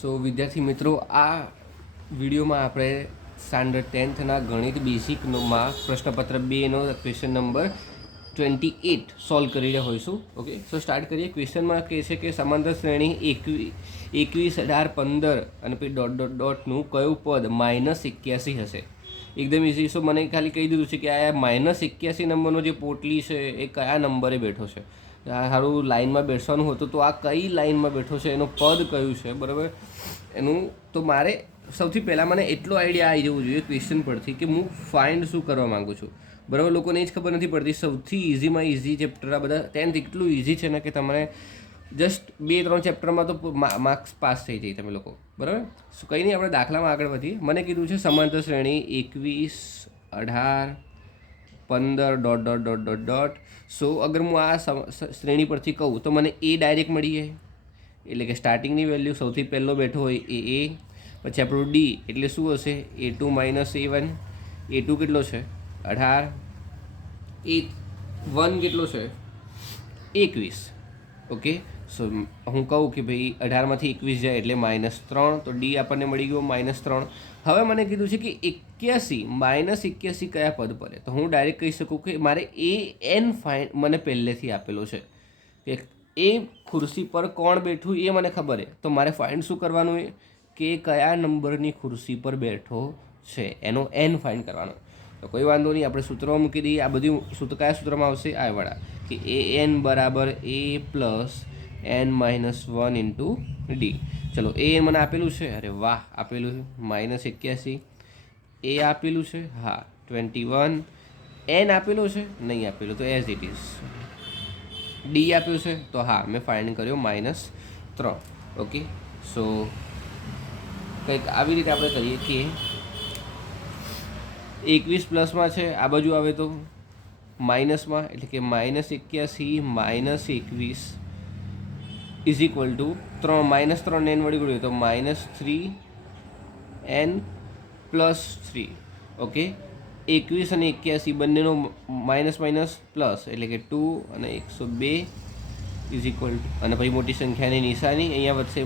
સો વિદ્યાર્થી મિત્રો, આ વિડીયોમાં આપણે સ્ટાન્ડર્ડ 10થના ગણિત બેઝિકમાં પ્રશ્નપત્ર 2નો ક્વેશ્ચન નંબર 28 સોલ્વ કરી રહ્યા હોઈશું. ઓકે, સો સ્ટાર્ટ કરીએ. ક્વેશ્ચનમાં કહે છે કે સમાંતર શ્રેણી 21, 18, 15 અને પછી ડોટ ડોટ ડોટનું કયું પદ -81 હશે. એકદમ ઇઝી. સો મને ખાલી કહી દીધું છે કે આ -81 નંબરનો જે પોટલી છે એ કયા નંબરે બેઠો છે. સારું લાઇનમાં બેસવાનું હતું તો આ કઈ લાઇનમાં બેઠો છે, એનું પદ કયું છે, બરાબર. એનું તો મારે સૌથી પહેલાં મને એટલો આઈડિયા આવી જવું જોઈએ ક્વેશ્ચન પરથી કે હું ફાઇન્ડ શું કરવા માગું છું, બરાબર. લોકોને જ ખબર નથી પડતી. સૌથી ઇઝીમાં ઇઝી ચેપ્ટર આ બધા 10th એટલું ઇઝી છે ને કે તમારે જસ્ટ 2-3 ચેપ્ટરમાં તો માર્ક્સ પાસ થઈ જાય તમે લોકો, બરાબર. શું કંઈ નહીં, આપણે દાખલામાં આગળ વધીએ. મને કીધું છે સમાંતર શ્રેણી 21, 18, 15 dot dot dot dot dot. So અગર હું આ શ્રેણી પરથી કહું તો મને એ ડાયરેક્ટ મળી જાય, એટલે કે સ્ટાર્ટિંગની વેલ્યુ સૌથી પહેલો બેઠો હોય એ પછી આપણું ડી એટલે શું હશે, A2 - A1. A2 કેટલો છે 18, A1 કેટલો છે 21. ઓકે, સો હું કહું કે ભાઈ 18માંથી 21 જાય એટલે -3, તો ડી આપણને મળી ગયો -3. હવે મને કીધું છે કે 81 -81 કયા પદ પર, તો હું ડાયરેક્ટ કહી શકું કે મારે AN ફાઇન મને પહેલેથી આપેલો છે કે એ ખુરશી પર કોણ બેઠું એ મને ખબર છે, તો મારે ફાઇન્ડ શું કરવાનું એ કે કયા નંબરની ખુરશી પર બેઠો છે એનો N ફાઇન્ડ કરવાનો. તો કોઈ વાંધો નહીં, આપણે સૂત્રમાં મૂકી દઈએ. આ બધું સૂત્ર કયા સૂત્રમાં આવશે, આ વાળા કે AN બરાબર A plus N -1 into D. ચલો, એ મને આપેલું છે, અરે વાહ આપેલું છે -81. એ આપેલું છે, હા 21. N આપેલો છે, નહીં આપેલું તો એઝ ઇટ ઇઝ. ડી આપ્યું છે તો હા મેં ફાઇન્ડ કર્યો -3. ઓકે, સો કંઈક આવી રીતે આપણે કરીએ કે 21 પ્લસમાં છે, આ બાજુ આવે તો માઇનસમાં, એટલે કે -81 -21 ઇઝ ઇક્વલ ટુ 3 ને n વળી ગયું તો -3n + 3. ઓકે, 21 અને 81 બંનેનો માઇનસ પ્લસ, એટલે કે 2 અને 102 ઇઝ ઇક્વલ ટુ, અને પછી મોટી સંખ્યાની નિશાની અહીંયા વધશે.